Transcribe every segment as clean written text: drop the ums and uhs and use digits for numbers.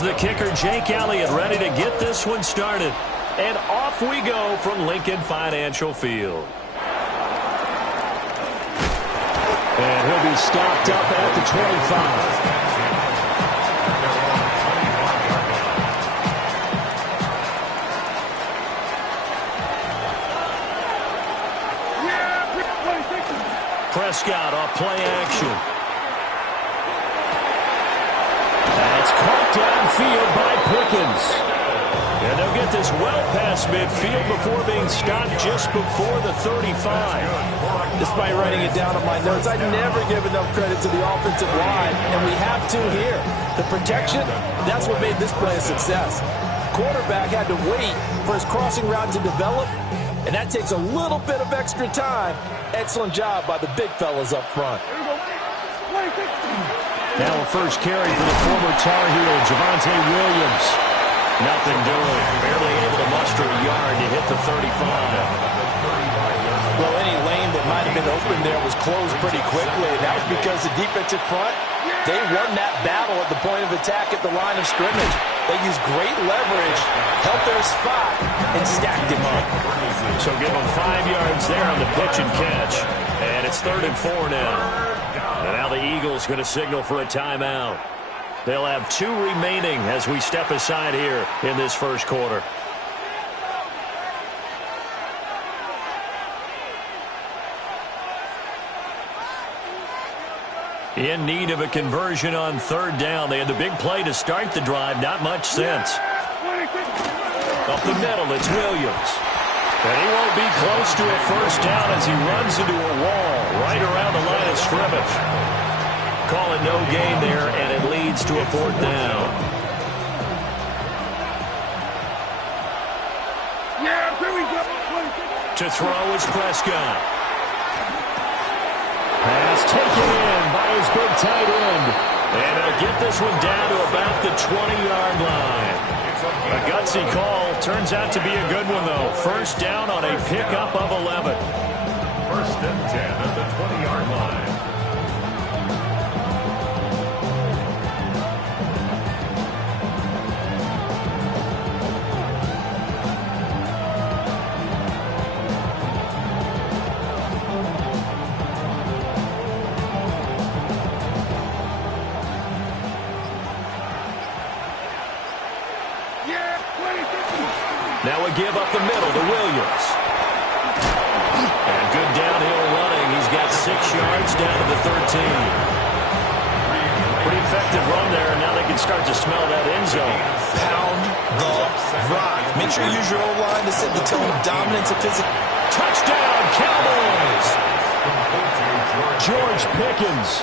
Here's the kicker, Jake Elliott, ready to get this one started. And off we go from Lincoln Financial Field. And he'll be stopped up at the 25. Prescott off play action. That's caught downfield by Pickens. And they'll get this well past midfield before being stopped just before the 35. Despite writing it down on my notes, I never give enough credit to the offensive line, and we have to here. The protection, that's what made this play a success. Quarterback had to wait for his crossing route to develop, and that takes a little bit of extra time. Excellent job by the big fellas up front. Now a first carry for the former Tar Heel, Javonte Williams. Nothing doing. Barely able to muster a yard to hit the 35. Well, any lane that might have been open there was closed pretty quickly, and that was because the defensive front, they won that battle at the point of attack at the line of scrimmage. They used great leverage, held their spot, and stacked him up. So give them 5 yards there on the pitch and catch. And it's 3rd and 4 now. And now the Eagles going to signal for a timeout. They'll have 2 remaining as we step aside here in this first quarter. In need of a conversion on 3rd down. They had the big play to start the drive. Not much sense. Up the middle, it's Williams. And he won't be close to a first down as he runs into a wall right around the line of scrimmage. Call it no gain there, and it leads to a 4th down. To throw is Prescott. Pass taken in by his big tight end. And they'll get this one down to about the 20-yard line. A gutsy call. Turns out to be a good one, though. First down on a pickup of 11. 1st and 10 at the 20-yard line. Now a give up the middle to Williams. And good downhill running. He's got 6 yards down to the 13. Pretty effective run there, and now they can start to smell that end zone. Pound the rock. Make sure you use your O-line to set the tone of dominance and physical. Touchdown, Cowboys! George Pickens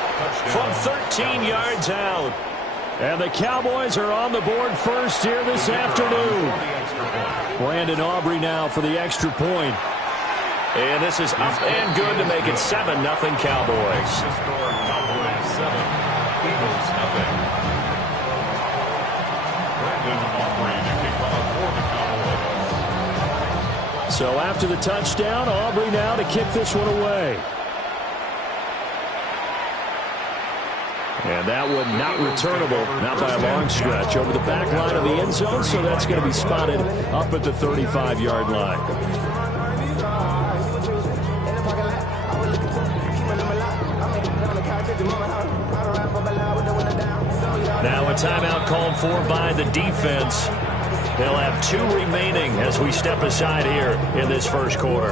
from 13 yards out. And the Cowboys are on the board first here this afternoon. Brandon Aubrey now for the extra point. And this is up and good to make it 7-0 Cowboys. So after the touchdown, Aubrey now to kick this one away. And that one not returnable, not by a long stretch, over the back line of the end zone, so that's going to be spotted up at the 35-yard line. Now a timeout called for by the defense. They'll have 2 remaining as we step aside here in this first quarter.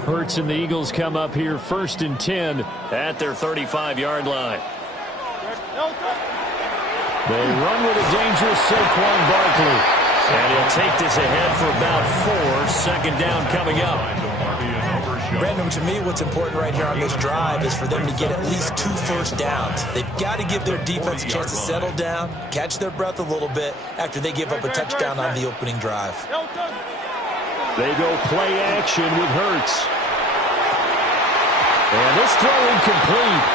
Hurts and the Eagles come up here 1st and 10 at their 35-yard line. They run with a dangerous Saquon Barkley. And he'll take this ahead for about 4. 2nd down coming up. Brandon, to me, what's important right here on this drive is for them to get at least 2 first downs. They've got to give their defense a chance to settle down, catch their breath a little bit after they give up a touchdown on the opening drive. They go play action with Hurts. And this throw incomplete.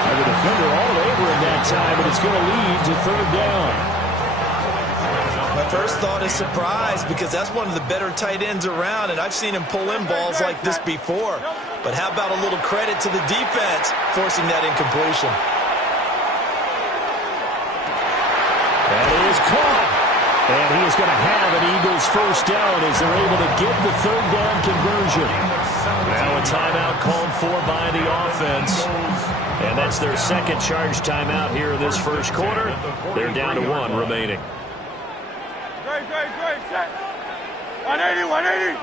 And the defender all over him that time, but it's going to lead to 3rd down. My first thought is surprise because that's one of the better tight ends around, and I've seen him pull in balls like this before. But how about a little credit to the defense forcing that incompletion? And he is caught. And he is going to have an Eagles first down as they're able to get the third down conversion. Now a timeout called for by the offense. And that's their second charge timeout here in this first quarter. They're down to 1 remaining. Great. 180, 180.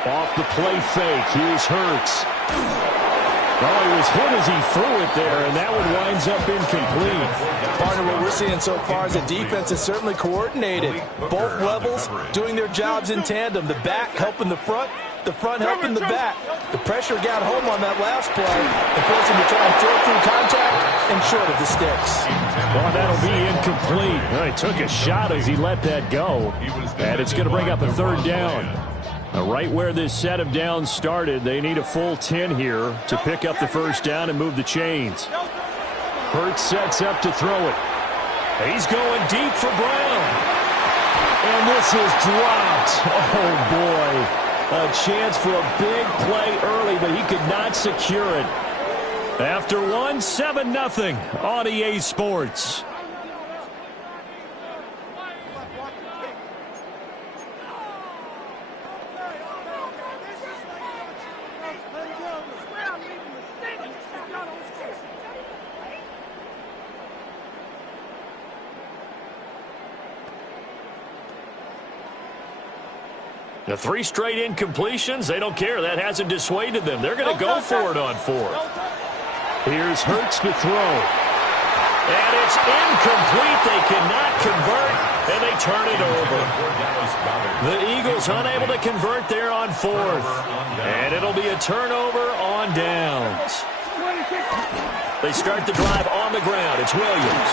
Off the play fake. Here's Hurts. Well, he was hit as he threw it there, and that one winds up incomplete. Partner, what we're seeing so far is the defense is certainly coordinated. Both levels doing their jobs in tandem. The back helping the front helping the back. The pressure got home on that last play and forced him to try and throw through contact and short of the sticks. Well, that'll be incomplete. Well, he took a shot as he let that go, and it's going to bring up a third down. Right where this set of downs started, they need a full 10 here to pick up the first down and move the chains. Hurts sets up to throw it. He's going deep for Brown. And this is dropped. Oh, boy. A chance for a big play early, but he could not secure it. After 1, 7-0 on EA Sports. The 3 straight incompletions, they don't care. That hasn't dissuaded them. They're going to go for it on 4th. Here's Hurts to throw. And it's incomplete. They cannot convert, and they turn it over. The Eagles unable to convert there on 4th. And it'll be a turnover on downs. They start the drive on the ground. It's Williams.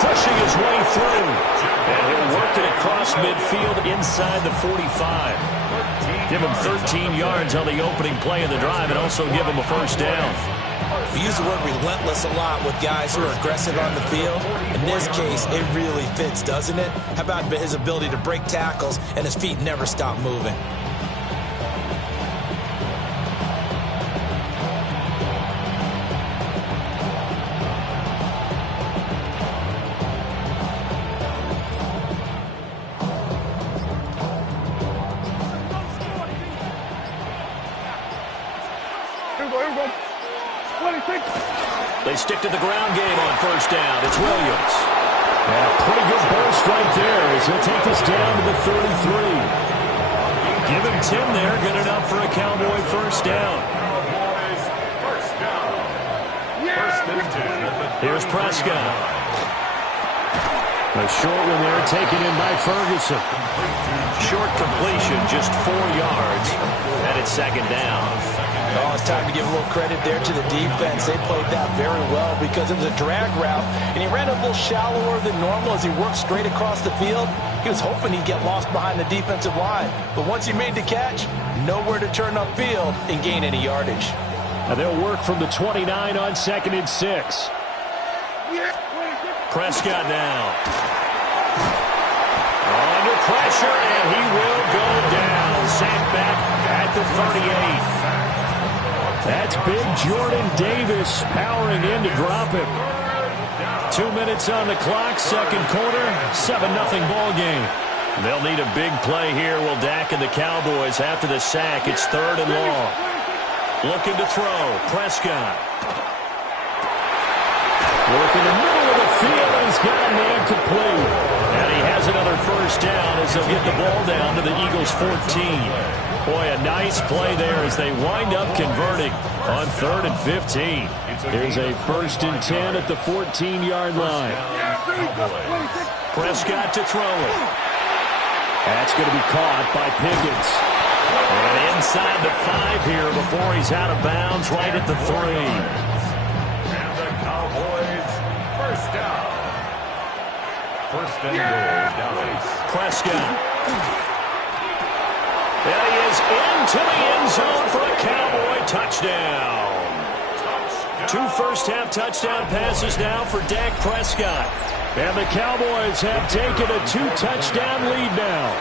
Pushing his way through. And he'll work it across midfield inside the 45. Give him 13 yards on the opening play of the drive and also give him a first down. We use the word relentless a lot with guys who are aggressive on the field. In this case, it really fits, doesn't it? How about his ability to break tackles and his feet never stop moving? They stick to the ground game on first down. It's Williams. And a pretty good burst right there as he'll take this down to the 33. Give him 10 there. Good enough for a Cowboy first down. Here's Prescott. A short one there taken in by Ferguson. Short completion, just 4 yards. And it's second down. Oh, it's time to give a little credit there to the defense. They played that very well because it was a drag route, and he ran a little shallower than normal as he worked straight across the field. He was hoping he'd get lost behind the defensive line. But once he made the catch, nowhere to turn upfield and gain any yardage. And they'll work from the 29 on 2nd and 6. Prescott now. Under pressure, and he will go down. Sacked back at the 38. That's big Jordan Davis powering in to drop him. 2 minutes on the clock, second quarter, 7-0 ball game. They'll need a big play here. Will Dak and the Cowboys after the sack. It's 3rd and long. Looking to throw. Prescott. Working the middle of the field, and he's got a man complete. And he has another first down as they'll get the ball down to the Eagles' 14. Boy, a nice play there as they wind up converting on 3rd and 15. Here's a 1st and 10 at the 14-yard line. Prescott to throw it. That's going to be caught by Pickens. And inside the 5 here before he's out of bounds right at the 3. And the Cowboys first down. First and goal, Dallas. Prescott. And he is into the end zone for a Cowboy touchdown. 2 first-half touchdown passes now for Dak Prescott. And the Cowboys have taken a 2-touchdown lead now.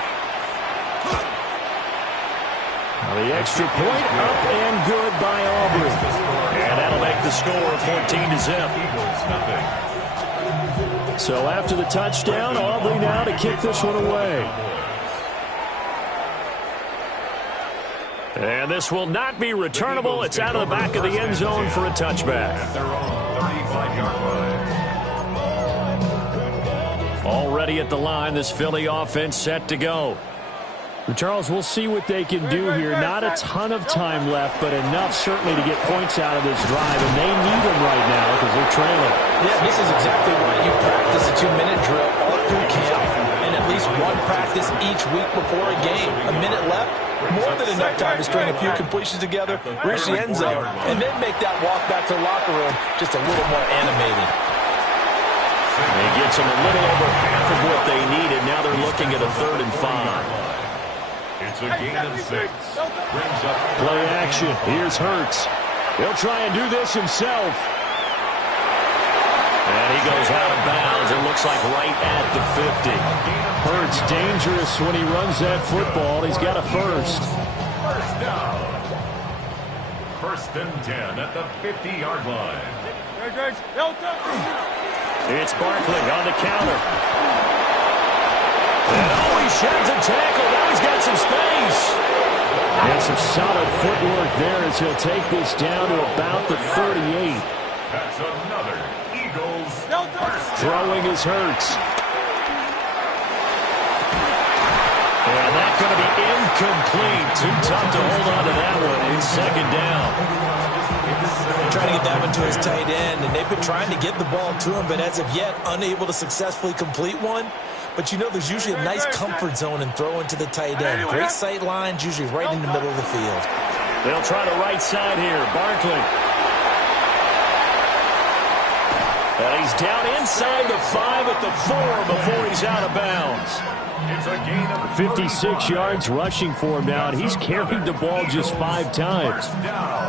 the extra point up and good by Aubrey. And that'll make the score 14-0. So after the touchdown, Aubrey now to kick this one away. And this will not be returnable. It's out of the back of the end zone for a touchback. At their own 35-yard line. Already at the line, this Philly offense set to go. Charles, we'll see what they can do here. Not a ton of time left, but enough certainly to get points out of this drive, and they need them right now because they're trailing. Yeah, this is exactly why you practice a 2-minute drill all through camp and at least one practice each week before a game. A minute left, more than enough time to string a few completions together, reach the end zone, and then make that walk back to the locker room just a little more animated. It gets them a little over half of what they needed. Now they're looking at a 3rd and 5. It's a gain of 6. Brings up Play action. Here's Hurts. He'll try and do this himself. And he goes out of bounds. It looks like right at the 50. Hurts dangerous when he runs that football. He's got a first. first down. 1st and 10 at the 50-yard line. It's Barkley on the counter. And he sheds a tackle. Now he's got some space. And some solid footwork there as he'll take this down to about the 38. That's another Eagles first. Throwing his Hurts. And that's going to be incomplete. Too tough to hold on to that one. It's 2nd down. They're trying to get that one to his tight end, and they've been trying to get the ball to him, but as of yet, unable to successfully complete one. But you know there's usually a nice comfort zone in throwing to the tight end. Great sight lines, usually right in the middle of the field. They'll try the right side here. Barkley. And he's down inside the 5 at the 4 before he's out of bounds. It's a gain of 56 yards rushing for him now, and he's carried the ball just 5 times.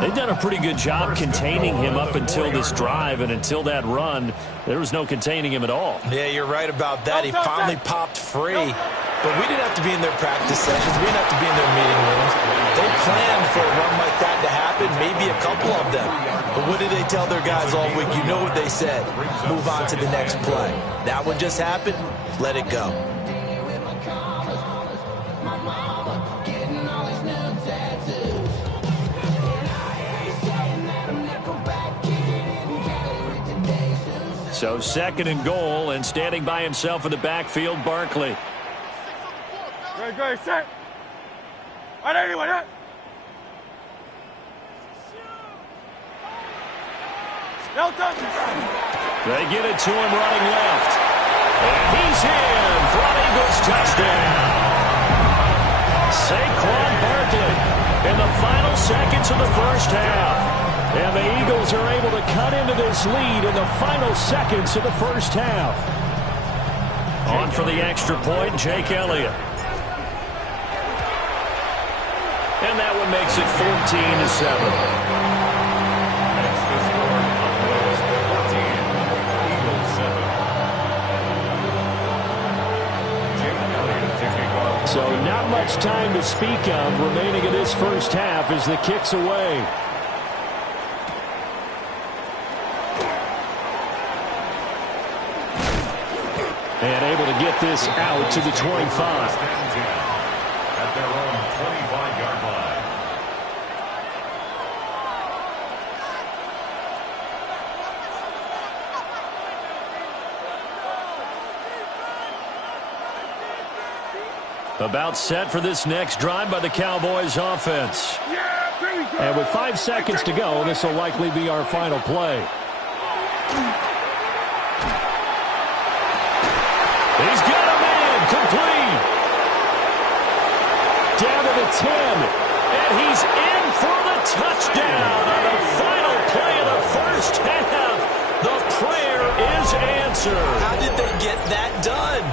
They've done a pretty good job containing him up until this drive, and until that run, there was no containing him at all. Yeah, you're right about that. He finally popped free. But we didn't have to be in their practice sessions. We didn't have to be in their meeting rooms. They planned for a run like that to happen, maybe a couple of them. But what did they tell their guys all week? You know what they said. Move on to the next play. That one just happened. Let it go. So 2nd and goal, and standing by himself in the backfield, Barkley. Great, set. Right, anyone, yeah. They get it to him running left. And he's in for an Eagles touchdown. Saquon Barkley in the final seconds of the first half. And the Eagles are able to cut into this lead in the final seconds of the first half. On for the extra point, Jake Elliott. And that one makes it 14-7. That's the score. Buffalo's 14, Eagles 7. Jake Elliott taking off. So not much time to speak of remaining in this first half as the kick's away. And able to get this out to the 25. At their own 25-yard line. About set for this next drive by the Cowboys offense. And with 5 seconds to go, this will likely be our final play. He's got a man complete. Down to the 10. And he's in for the touchdown on the final play of the first half. The prayer is answered. How did they get that done?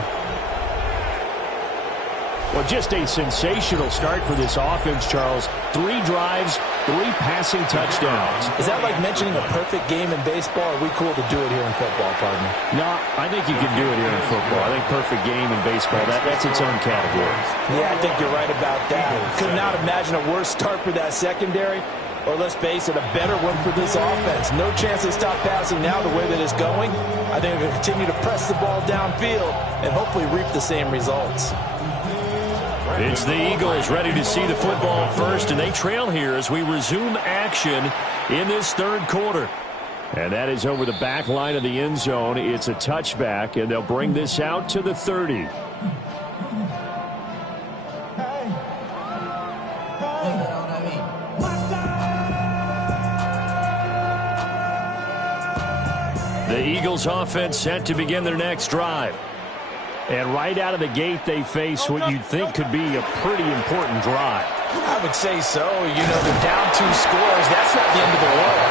Well, just a sensational start for this offense, Charles. 3 drives, 3 passing touchdowns. Is that like mentioning a perfect game in baseball? Or are we cool to do it here in football, partner? No, I think you can do it here in football. I think perfect game in baseball, that's its own category. Yeah, I think you're right about that. Could not imagine a worse start for that secondary. Or let's face it, a better one for this offense. No chance to stop passing now the way that it's going. I think they'll continue to press the ball downfield and hopefully reap the same results. It's the Eagles ready to see the football first, and they trail here as we resume action in this third quarter. And that is over the back line of the end zone. It's a touchback, and they'll bring this out to the 30. The Eagles offense set to begin their next drive. And right out of the gate, they face what you'd think could be a pretty important drive. I would say so. You know, they're down 2 scores. That's not the end of the world.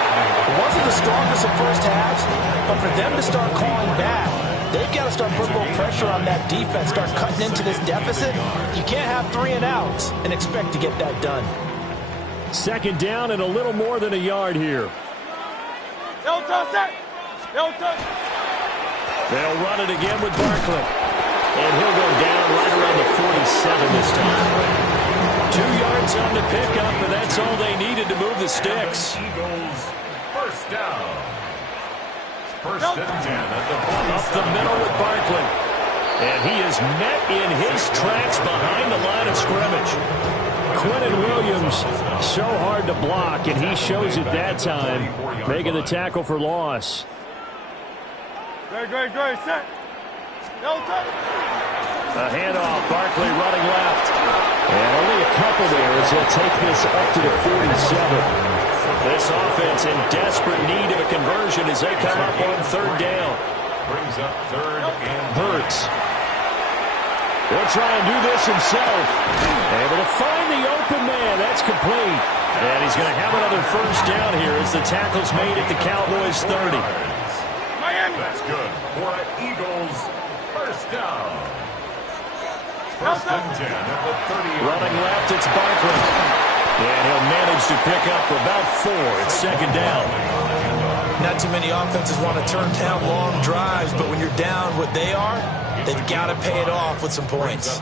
It wasn't the strongest of first halves, but for them to start calling back, they've got to start putting a little pressure on that defense, start cutting into this deficit. You can't have 3 and outs and expect to get that done. Second down and a little more than a yard here. They'll toss it. They'll touch. They'll run it again with Barkley. And he'll go down right around the 47 this time. 2 yards on the pickup, and that's all they needed to move the sticks. Eagles, first down. First and 10 at the 47. Up the middle with Barkley. And he is met in his tracks behind the line of scrimmage. Quentin Williams, so hard to block, and he shows it that time, making the tackle for loss. Great, set. They'll touch. A handoff, Barkley running left. And only a couple there as they'll take this up to the 47. This offense in desperate need of a conversion as they come up on third down. Brings up third and Hurts. He'll try and do this himself. Able to find the open man. That's complete. And he's going to have another first down here as the tackle's made at the Cowboys' 30. That's good for an Eagles first down. First and 10 at the 30. Running left, it's Barkley. And he'll manage to pick up about 4. It's second down. Not too many offenses want to turn down long drives, but when you're down what they are, they've got to pay it off with some points.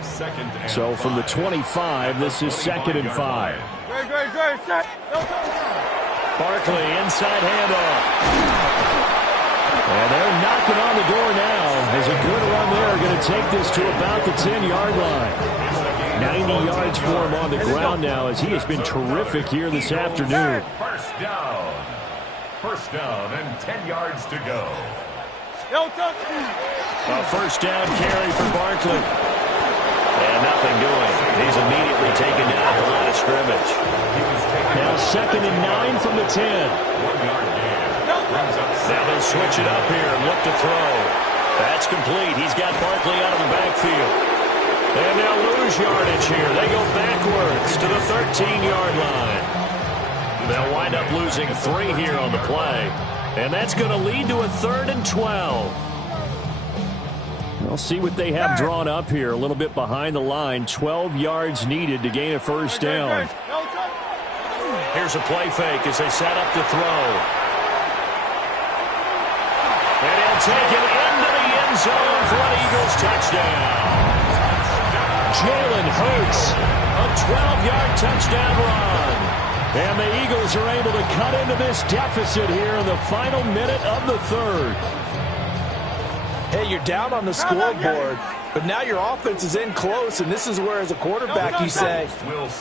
So from the 25, this is second and 5. Great, set. Barkley, inside handoff. And they're knocking on the door now as a good run there. Going to take this to about the 10-yard line. 90 yards for him on the ground now as he has been terrific here this afternoon. First down and 10 yards to go. A first down carry for Barkley. And nothing doing. He's immediately taken down at the line of scrimmage. Now second and 9 from the 10. 1 yard gain. Now they'll switch it up here and look to throw. That's complete. He's got Barkley out of the backfield. And they'll lose yardage here. They go backwards to the 13-yard line. They'll wind up losing 3 here on the play. And that's going to lead to a 3rd and 12. We'll see what they have drawn up here. A little bit behind the line. 12 yards needed to gain a first down. Here's a play fake as they set up to throw. And he'll take it into the end zone for an Eagles touchdown. Jalen Hurts, a 12-yard touchdown run. And the Eagles are able to cut into this deficit here in the final minute of the 3rd. Hey, you're down on the scoreboard, but now your offense is in close, and this is where, as a quarterback, you say,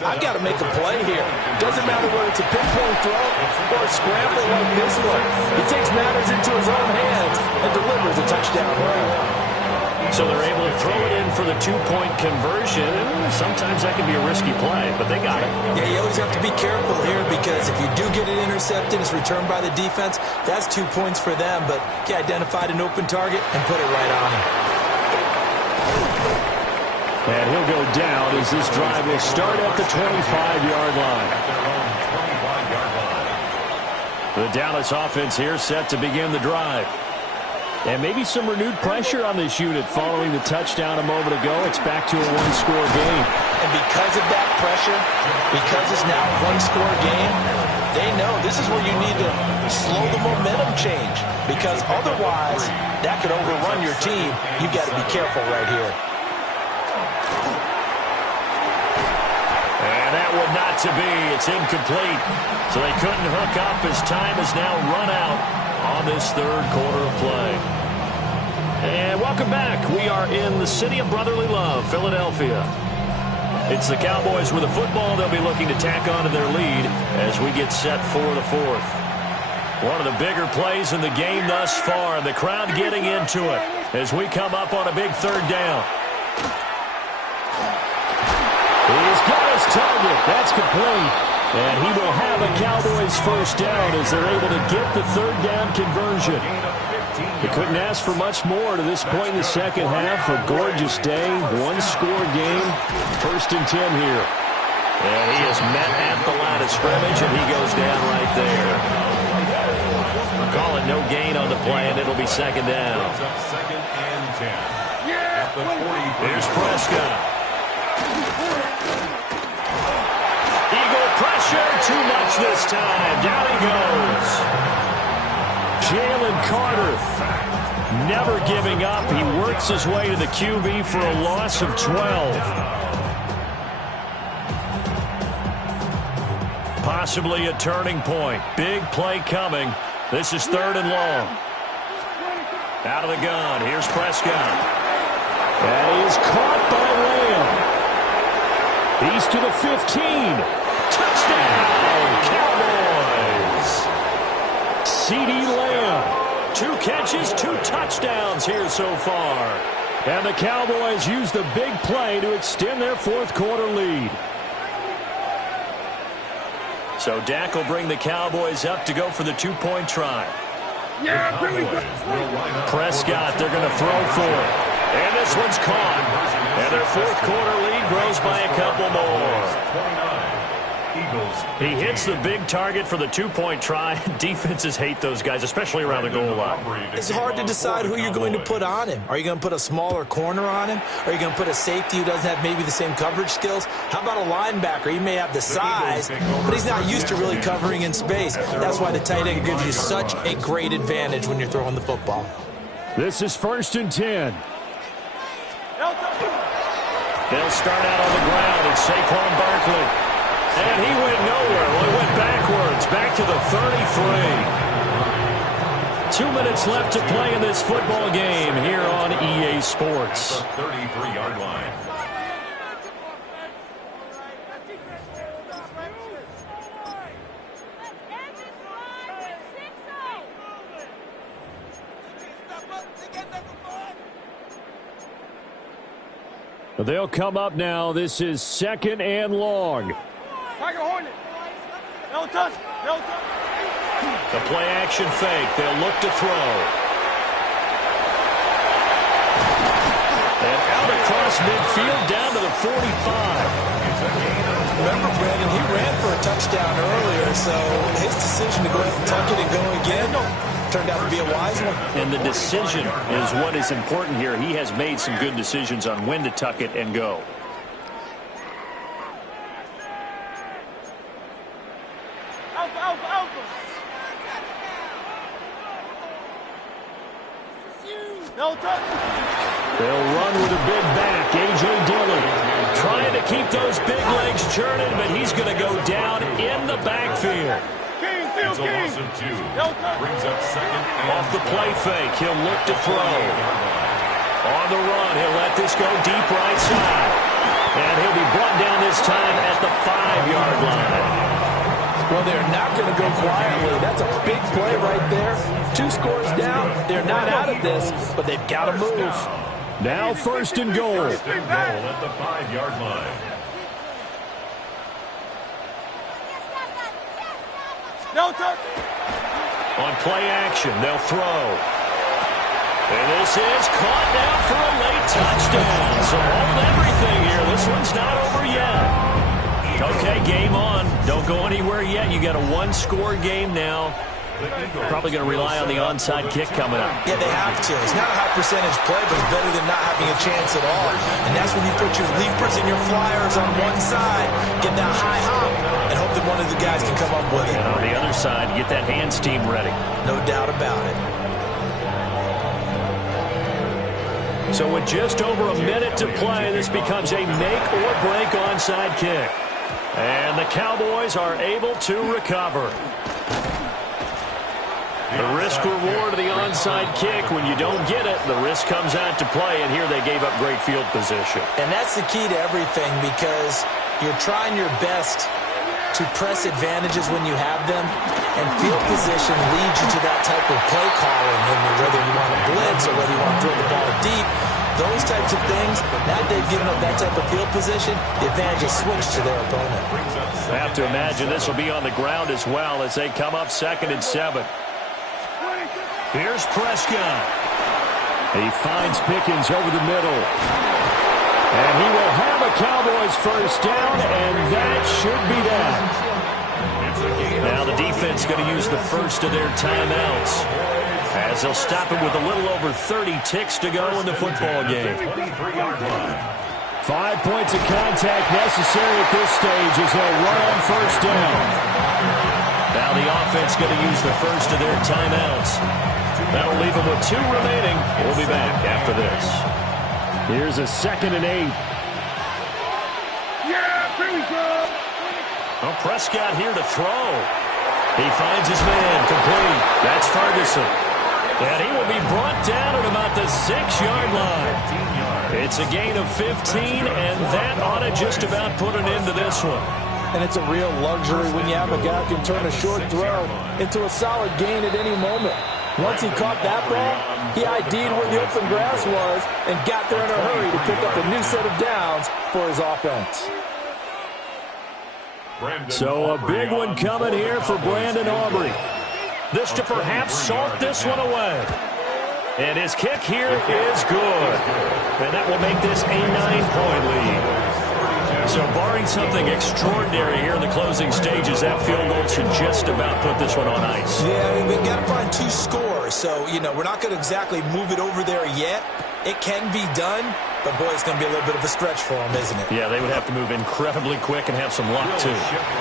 I've got to make a play here. Doesn't matter whether it's a pinpoint throw or a scramble like this one. He takes matters into his own hands and delivers a touchdown run. So they're able to throw it in for the 2-point conversion. Sometimes that can be a risky play, but they got it. Yeah, you always have to be careful here because if you do get it intercepted, it's returned by the defense, that's 2 points for them. But he identified an open target and put it right on him. And he'll go down as this drive will start at the 25-yard line. The Dallas offense here set to begin the drive. And maybe some renewed pressure on this unit following the touchdown a moment ago. It's back to a 1-score game. And because of that pressure, because it's now a one-score game, they know this is where you need to slow the momentum change, because otherwise that could overrun your team. You've got to be careful right here. And that would not to be. It's incomplete. So they couldn't hook up as time has now run out on this third quarter of play. And welcome back. We are in the city of brotherly love, Philadelphia. It's the Cowboys with the football. They'll be looking to tack on to their lead as we get set for the fourth. One of the bigger plays in the game thus far, and the crowd getting into it as we come up on a big third down. He's got his target. That's complete. And he will have a Cowboys first down as they're able to get the third down conversion. They couldn't ask for much more to this point in the second half. A gorgeous day, one-score game, 1st and 10 here. And he is met at the line of scrimmage, and he goes down right there. Call it no gain on the play, and it'll be second down. Second and 10. At the 40. Here's Prescott. Eagle pressure, too much this time. Down he goes. Jalen Carter, never giving up. He works his way to the QB for a loss of 12. Possibly a turning point. Big play coming. This is 3rd and long. Out of the gun. Here's Prescott. That is caught by Lamb. He's to the 15. Touchdown, Cowboys. CeeDee Lamb. 2 catches, 2 touchdowns here so far. And the Cowboys use the big play to extend their fourth quarter lead. So Dak will bring the Cowboys up to go for the 2-point try. Yeah, really good. Prescott, they're going to throw for it. And this one's caught. And their fourth quarter lead grows by a couple more. He hits the big target for the 2-point try. Defenses hate those guys, especially around the goal line. It's hard to decide who you're going to put on him. Are you going to put a smaller corner on him? Are you going to put a safety who doesn't have maybe the same coverage skills? How about a linebacker? He may have the size, but he's not used to really covering in space. That's why the tight end gives you such a great advantage when you're throwing the football. This is 1st and 10. They'll start out on the ground, and Saquon Barkley. And he went nowhere. Well, he went backwards, back to the 33. 2 minutes left to play in this football game here on EA Sports. At the 33-yard line. They'll come up now. This is 2nd and long. Tiger Hornet. No touch. No touch. The play action fake. They'll look to throw. And out across midfield down to the 45. Remember, Brandon, he ran for a touchdown earlier, so his decision to go ahead and tuck it and go again turned out to be a wise one. And the decision is what is important here. He has made some good decisions on when to tuck it and go. Alpha, alpha, alpha. No touch. They'll run with a big back. A.J. Dillon trying to keep those big legs churning, but he's going to go down in the backfield. It's a loss of 2. Brings up 2nd and Off the play fake, he'll look to throw. On the run, he'll let this go deep right side. And he'll be brought down this time at the 5-yard line. Well, they're not going to go quietly. That's a big play right there. 2 scores down. They're not out of this, but they've got to move. Now 1st and goal. First and goal at the 5-yard line. No touch. On play action, they'll throw. And this is caught now for a late touchdown. So hold everything here. This one's not over yet. Okay, game on. Don't go anywhere yet. You got a 1-score game now. Probably going to rely on the onside kick coming up. Yeah, they have to. It's not a high percentage play, but it's better than not having a chance at all. And that's when you put your leapers and your flyers on one side, get that high hop, and hope that one of the guys can come up with it. And on the other side, get that hands team ready. No doubt about it. So with just over a minute to play, this becomes a make-or-break onside kick. And the Cowboys are able to recover. The risk-reward of the onside kick, when you don't get it, the risk comes out to play, and here they gave up great field position. And that's the key to everything, because you're trying your best to press advantages when you have them, and field position leads you to that type of play calling, and whether you want to blitz or whether you want to throw the ball deep, those types of things. Now they've given up that type of field position, the advantage is switched to their opponent. I have to imagine this will be on the ground as well as they come up 2nd and 7. Here's Prescott. He finds Pickens over the middle. And he will have a Cowboys first down, and that should be that. Now the defense going to use the first of their timeouts, as they'll stop it with a little over 30 ticks to go in the football game. 5 points of contact necessary at this stage as they'll run on first down. Now the offense going to use the first of their timeouts. That'll leave them with 2 remaining. We'll be back after this. Here's a 2nd and 8. Well, Prescott here to throw. He finds his man complete. That's Ferguson. And he will be brought down at about the 6-yard line. It's a gain of 15, and that ought to just about put an end to this one. And it's a real luxury when you have a guy who can turn a short throw into a solid gain at any moment. Once he caught that ball, he ID'd where the open grass was and got there in a hurry to pick up a new set of downs for his offense. So a big one coming here for Brandon Aubrey. This to perhaps salt this one away. And his kick here is good. And that will make this a 9-point lead. So barring something extraordinary here in the closing stages, that field goal should just about put this one on ice. Yeah, we've got to find 2 scores. So, we're not going to exactly move it over there yet. It can be done, but boy, it's going to be a little bit of a stretch for them, isn't it? Yeah, they would have to move incredibly quick and have some luck, too.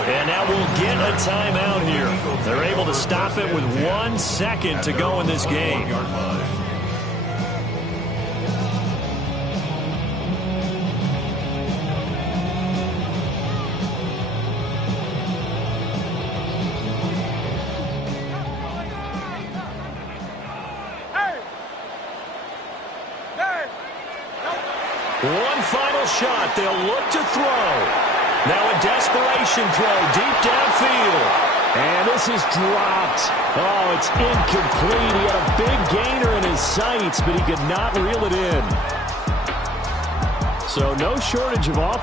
And now we'll get a timeout here. They're able to stop it with 1 second to go in this game. One final shot. They'll look to throw. Now a desperation throw deep downfield. And this is dropped. Oh, it's incomplete. He had a big gainer in his sights, but he could not reel it in. So no shortage of offense.